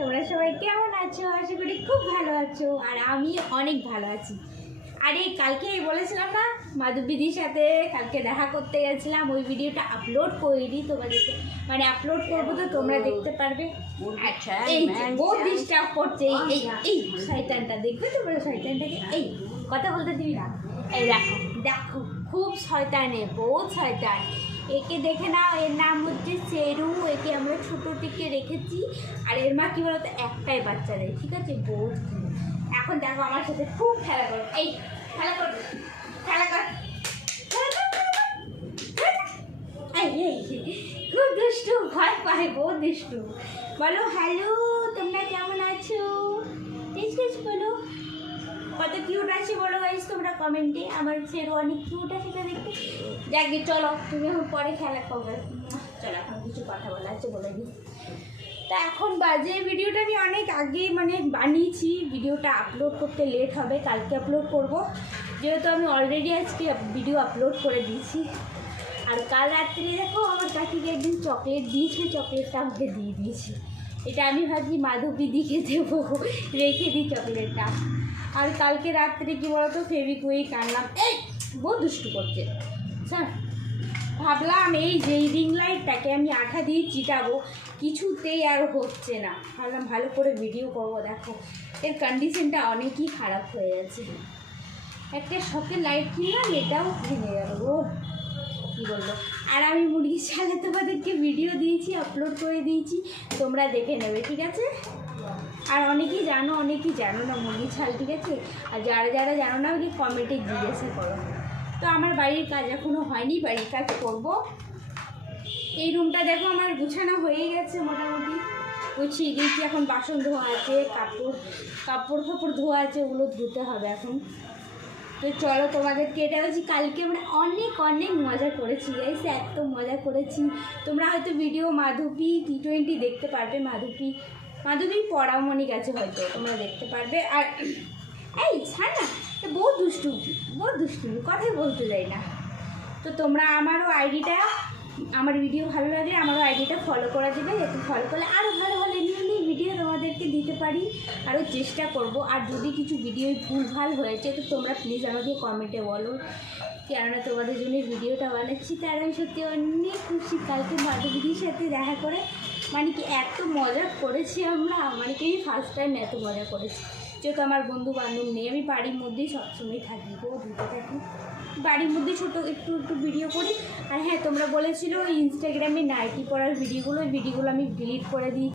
তোমরা সবাই কেমন আছো? আশা করি খুব ভালো আছো, আর আমি অনেক ভালো আছি। আরে কালকে বলেছিলাম না মাধবীদির সাথে কালকে দেখা করতে গেছিলাম, ওই ভিডিওটা আপলোড করিনি তোমাদেরকে, মানে আপলোড করবো তো তোমরা দেখতে পারবে। আচ্ছা এই বহুত ডিস্টার্ব করছে এই এই শয়তানটা, দেখবে তোমরা শয়তানটাকে? এই কথা বলতে দিবি না। এই দেখো দেখো, খুব শয়তানে, বহুত শয়তান। একে দেখে নাও, এর নাম হচ্ছে চেরু। একে আমরা ছোটো থেকে রেখেছি, আর এর মা কী বলতো একটাই বাচ্চা দেয়, ঠিক আছে? বহুত। এখন দেখো আমার সাথে খুব খেলা করো। এই খেলা কর, খেলা কর, খুব দুষ্টু, ভয় পায়, বহুত দুষ্টু। বলো হ্যালো, তোমরা কেমন আছো? ঠিক বলো, কত কিউট আছে বলো গাইস তোমরা কমেন্টে। আমার ছেড়ে অনেক কিউট আছে তো দেখতে। যাকে চলো, তুমি এখন পরে খেলা করবে। চলো এখন কিছু কথা বলা আছে, বলে দিই। তা এখন বাজে, ভিডিওটা আমি অনেক আগেই মানে বানিয়েছি, ভিডিওটা আপলোড করতে লেট হবে, কালকে আপলোড করব, যেহেতু আমি অলরেডি আজকে ভিডিও আপলোড করে দিয়েছি। আর কাল রাত্রে দেখো আমার কাকিকে একদিন চকলেট দিয়েছে, চকলেটটা আমাকে দিয়ে দিয়েছি। এটা আমি ভাবছি মাধবীদিকে দেবো, রেখে দিই চকলেটটা। আর কালকে রাত্রে কী বলতো ফেভিকুইক আনলাম, এই বহু দুষ্টু করছে স্যার। ভাবলাম এই যে রিং লাইটটাকে আমি আঠা দিয়ে চিটাবো, কিছুতেই আর হচ্ছে না। ভাবলাম ভালো করে ভিডিও করবো, দেখো এর কন্ডিশনটা অনেকই খারাপ হয়ে গেছে। একটা শখের লাইট কিনলাম, এটাও ভেঙে গেল, ও কী বললো। আর আমি মুরগির ছালে তোমাদেরকে ভিডিও দিয়েছি, আপলোড করে দিয়েছি, তোমরা দেখে নেবে, ঠিক আছে? আর অনেকেই জানো, অনেকেই জানো না মুরগির ছাল, ঠিক আছে? আর যারা যারা জানো না ওই কমেন্টে জিজ্ঞাসা করো। তো আমার বাড়ির কাজ এখনও হয়নি, বাড়ির কাজ করব। এই রুমটা দেখো আমার গুছানো হয়ে গেছে, মোটামুটি গুছিয়ে দিয়েছি। এখন বাসন ধোয়া আছে, কাপড় ফাপড় ধোয়া আছে, ওগুলো ধুতে হবে এখন। তো চলো তোমাদেরকে এটা বলছি, কালকে আমরা অনেক অনেক মজা করেছি গাইস, এত মজা করেছি। তোমরা হয়তো ভিডিও মাধবী T20 দেখতে পারবে, মাধবী পড়ামণি গেছে হয়তো, তোমরা দেখতে পারবে। আর এই ছাড় না, বহুত দুষ্টু, কথাই বলতে যাই না। তো তোমরা আমারও আইডিটা, আমার ভিডিও ভালো লাগলে আমারও আইডিটা ফলো করে দেবে, একটু ফলো করলে আরও ভালো ভালো নিউ ভিডিও তোমাদেরকে দিতে পারি, আরও চেষ্টা করব। আর যদি কিছু ভিডিও ভুলভাল হয়েছে তো তোমরা প্লিজ আমাকে কমেন্টে বলো, কেননা তোমাদের জন্য ভিডিওটা বানাচ্ছি। তার আমি সত্যি অনেক খুশি, কালকে মাধবীদির সাথে দেখা করে মানে কি এত মজা করেছি আমরা, মানে কি আমি ফার্স্ট টাইম এত মজা করেছি। যেহেতু আমার বন্ধু বান্ধব নেই, আমি বাড়ির মধ্যেই সবসময় থাকি, ধুতে থাকি, বাড়ির মধ্যে ছোটো একটু ভিডিও করি। আর হ্যাঁ, তোমরা বলেছিলো ইনস্টাগ্রামে নাইটি পরার ভিডিওগুলো, ওই ভিডিওগুলো আমি ডিলিট করে দিই।